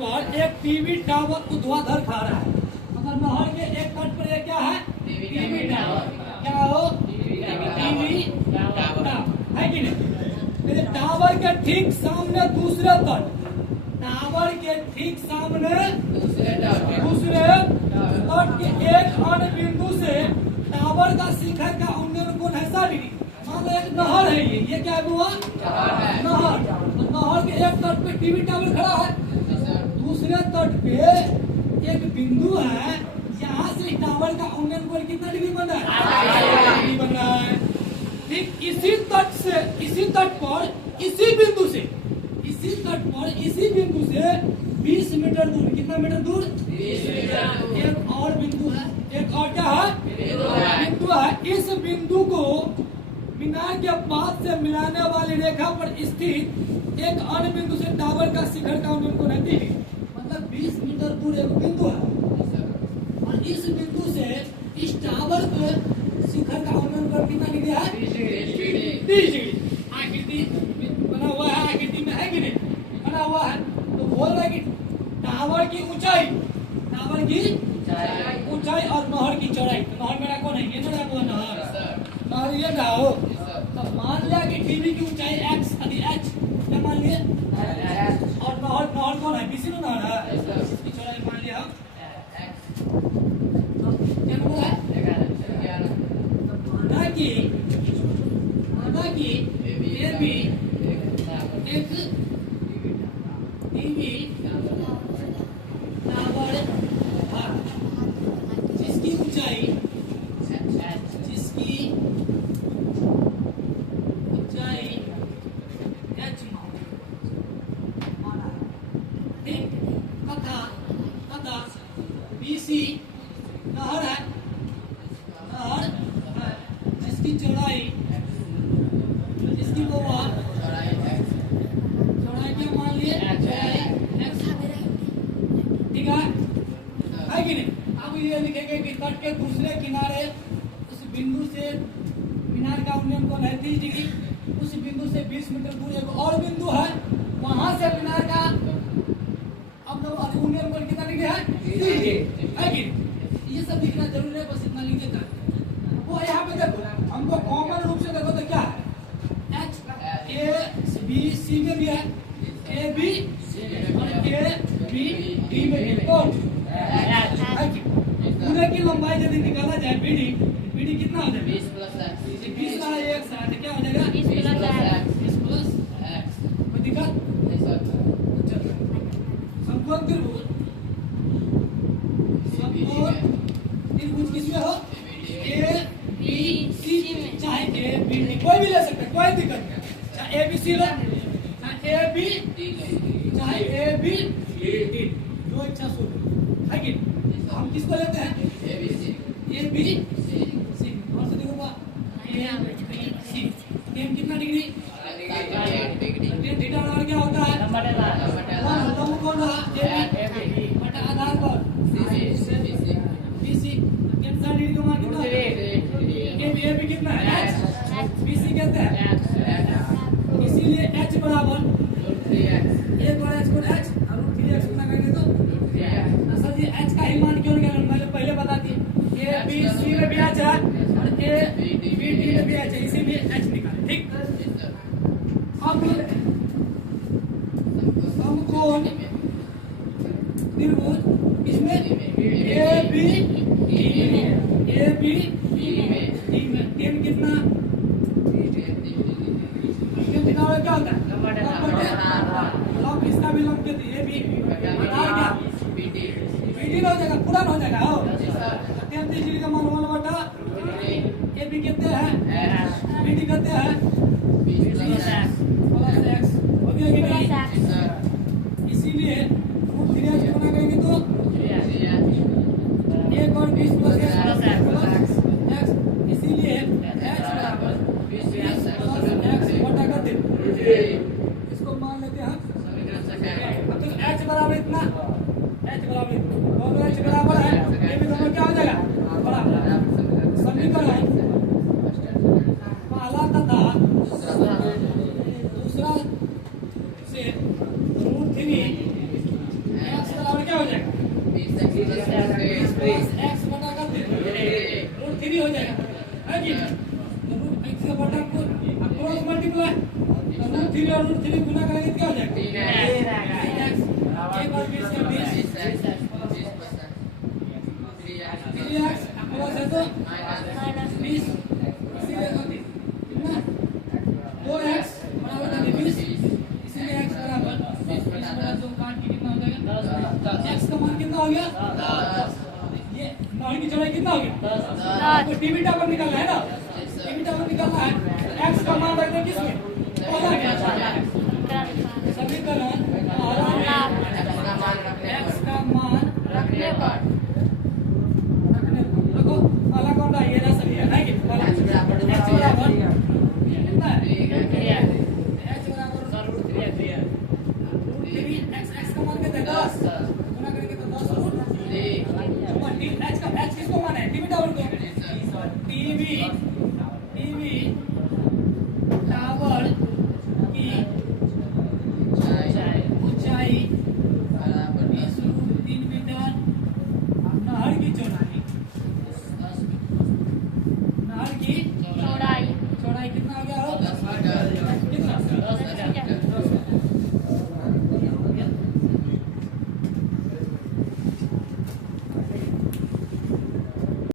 पर एक TV tower ऊर्ध्वाधर खड़ा है। मतलब नहर के एक तट पर ये क्या है? TV tower. क्या हो? टीवी टावर है कि नहीं? मेरे टावर के ठीक सामने दूसरे तट, टावर के ठीक सामने दूसरे तट के एक अन्य बिंदु से टावर का शिखर का उन्नयन कोण है 60 डिग्री। मान लो एक नहर है, ये क्या हुआ? नहर। तो नहर के एक तट पे टीवी टावर खड़ा है, दूसरे तट पे एक बिंदु है, यहाँ से टावर का उन्नयन कोण कितना डिग्री बन रहा है? 60 डिग्री बन रहा है। ठीक इसी तट पर इसी बिंदु से 20 मीटर दूर, कितना मीटर दूर? 20 मीटर। एक और बिंदु है, एक और क्या है? बिंदु है। इस बिंदु को मीनार के पास से मिलाने वाली रेखा पर स्थित एक अन्य बिंदु से टावर का शिखर का उन्नयन कोण है 30 डिग्री। मतलब 20 मीटर दूर एक बिंदु है और इस बिंदु से इस टावर के शिखर का उन्नयन कोण कितना डिग्री है? 30 डिग्री। आकृति बना हुआ है, आकृति में है कि नहीं? बना हुआ है। तो बोल रहा है कि टावर की ऊंचाई और नहर की चौड़ाई। तो नहर मेरा कौन है? ये ना वो नहर ये ना हो। तो मान लिया कि टीवी की ऊंचाई x यदि h क्या मान लिए? और नहर कौन है? बीसी में नहर है, इसकी चौड़ाई मान लिया x। तो क्या बोला है? माना कि ये भी एक टीवी टावर है जिसकी ऊंचाई h माना है। तथा बीसी नहर है जिसकी चौड़ाई चौड़ाई क्या मान लिए? ठीक है कि नहीं? अब ये लिखेंगे कि तट के दूसरे किनारे उस बिंदु से मीनार का उन्नयन कोण है 30 डिग्री। उस बिंदु से 20 मीटर दूर एक और बिंदु है, वहां से मीनार का अब उन्नयन कोण कितना डिग्री है? 30 डिग्री है कि नहीं? ये सब लिखना जरूरी है, बस इतना लिखिएगा। वो यहाँ पे देखो, हमको कॉमन रूप से देखो तो क्या है? H A B C में भी है, A B और A B D में भी कौन? पूरे की लंबाई यदि निकाला जाए BD कितना हो जाएगा? 20 वाला एक साथ क्या हो जाएगा? 20 प्लस x। कोई दिक्कत? समकोण त्रिभुज किसमें हो? A B C में, चाहे A B D कोई भी ले सकते, कोई दिक्कत नहीं। चाहे A B C लो, चाहे A B चाहे A B D, जो इच्छा सो है कि हम किसको लेते हैं? A B C। और से देखो A B C टेन कितना डिग्री? 38 डिग्री। थीटा और क्या होता है? लंब कोण रहा A B बटा आधार कोण BC। कितना डिग्री का मान कितना? A B कितना है? H। BC कहते हैं इसीलिए H बराबर एक बार H को H और 3x गुना करेंगे तो असल ये H का ही मान क्यों निकालना? मैंने पहले बता दी A B C में भी H है और A B D में भी H है, इसीलिए H निकाले। ठीक। अब समकोण त्रिभुज इसमें A B D में टेन कितना? क्या होता है? लंब इसका भी लंब कहते हैं BD हो जाएगा, पूरा हो जाएगा। 33 डिग्री का मान 1 बटा AB कहते हैं BD कहते हैं प्लस x हो गया कि नहीं? इसीलिए 3x गुना करेंगे तो एक और 20 प्लस x इसीलिए h बराबर 20 प्लस x बटा कर इसको मान लेते हैं। अब तो h बराबर इतना, दोनों h बराबर है, ये भी दोनों क्या हो जाएगा? बराबर। समीकरण पहला तथा दूसरा से √3 एक्स बटा कर दे रूट 3 हो जाएगा है कि रूट एक्स का बटा क्रॉस मल्टीप्लाई रूट 3 और रूट 3 गुना करेंगे क्या हो जाएगा 3x एक और 20 का 3x क्रॉस है तो -20 इसीलिए कितना 2x बराबर 20 इसीलिए x बराबर 20 बटा 2 काट के कितना हो जाएगा x का मान कितना हो गया ये मान की चौड़ाई कितना हो गया 10 तो टीवी टावर निकालना है ना टीवी टावर निकालना है x का मान रखना किसमें समीकरण x का मान रखने पर देखो वाला कौन था ये ना सही है ना कि वाला x बराबर कितना है x बराबर √3 है x का मान कितना है 10 गुना करेंगे तो 10 √3 x किसको मान है टीवी टावर को टीवी